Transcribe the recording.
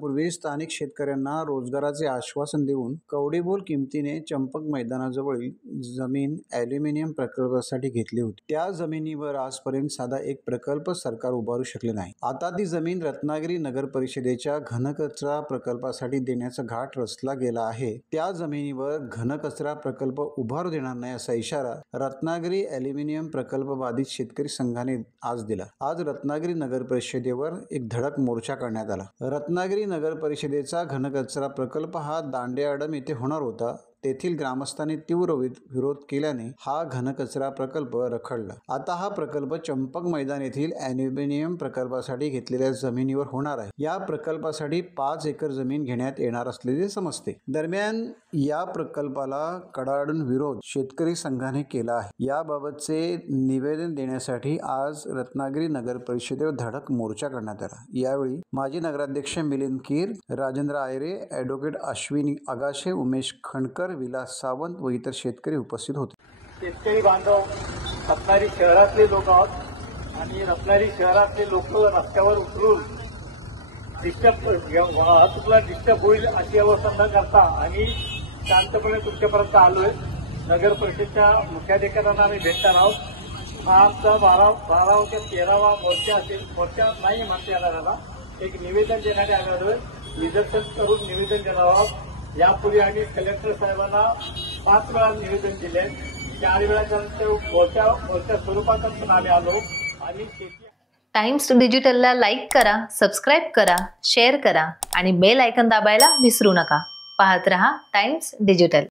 पूर्वी स्थानिक शेतकऱ्यांना रोजगाराचे आश्वासन देऊन कवडीमोल किमतीने चंपक मैदानाजवळील जमीन ॲल्युमिनियम प्रकल्पासाठी घेतली होती। त्या जमिनीवर आजपर्यंत साधा एक प्रकल्प सरकार उभारू शकले नाही। आता ती जमीन रत्नागिरी नगर परिषदेच्या घनकचरा प्रकल्पासाठी देण्याचा घाट रचला गेला आहे। त्या जमिनीवर घनकचरा प्रकल्प उभारू देणार नाही असा इशारा रत्नागिरी ॲल्युमिनियम प्रकल्प बाधित शेतकरी संघाने आज दिला। आज रत्नागिरी नगर परिषदेवर एक धडक मोर्चा करण्यात आला। रत्नागिरी नगर परिषदेचा घनकचरा प्रकल्प हा दांडेआडम येथे होणार होता। तेथील ग्रामस्थांनी तीव्र विरोध केल्याने हा घनकचरा प्रकल्प रखडला। आता हा प्रकल्प चंपक मैदान येथील ॲल्युमिनियम प्रकल्पासाठी घेतलेल्या जमिनीवर होणार आहे। या प्रकल्पासाठी 5 एकर जमीन घेण्यात येणार असल्याचे समजते। दरम्यान या प्रकल्पाला कडाडून विरोध शेतकरी संघाने केला आहे। याबाबतचे निवेदन देण्यासाठी आज रत्नागिरी नगर परिषदेवर धडक मोर्चा करण्यात आला। यावेळी माजी नगराध्यक्ष मिलिंद कीर, राजेंद्र आयरे, ॲडव्होकेट अश्विनी आगाशे, उमेश खंडकर, विलास सावंत व इतर शेतकरी उपस्थित होते। शेतकरी बांधव रत्नागिरी शहरातले लोक आहोत आणि रत्नागिरी शहरातले लोक रस्त्यावर उतरून वाहतुकीला डिस्टर्ब होईल अशी अवस्था न करता आणि शांतपणे तुमच्यापर्यंत आलोय। नगर परिषदेच्या मुख्याधिकाऱ्यांना आम्ही भेटणार आहोत। हा आमचा 12वा ते 13वा मोर्चा असेल। मोर्चा नाही म्हणता येणार याला, एक निवेदन देण्यात आलेलं आहे। निदर्शन करून निवेदन देणार आहोत। यापूर्वी आम्ही कलेक्टर साहेबांना 5 वेळा निवेदन दिले। 4 वेळाच्या मोर्चा स्वरूपात पण आम्ही आलो आणि टाइम्स डिजिटलला लाईक करा, सबस्क्राईब करा, शेअर करा आणि बेल आयकॉन दाबायला विसरू नका। पाहत रहा टाइम्स डिजिटल।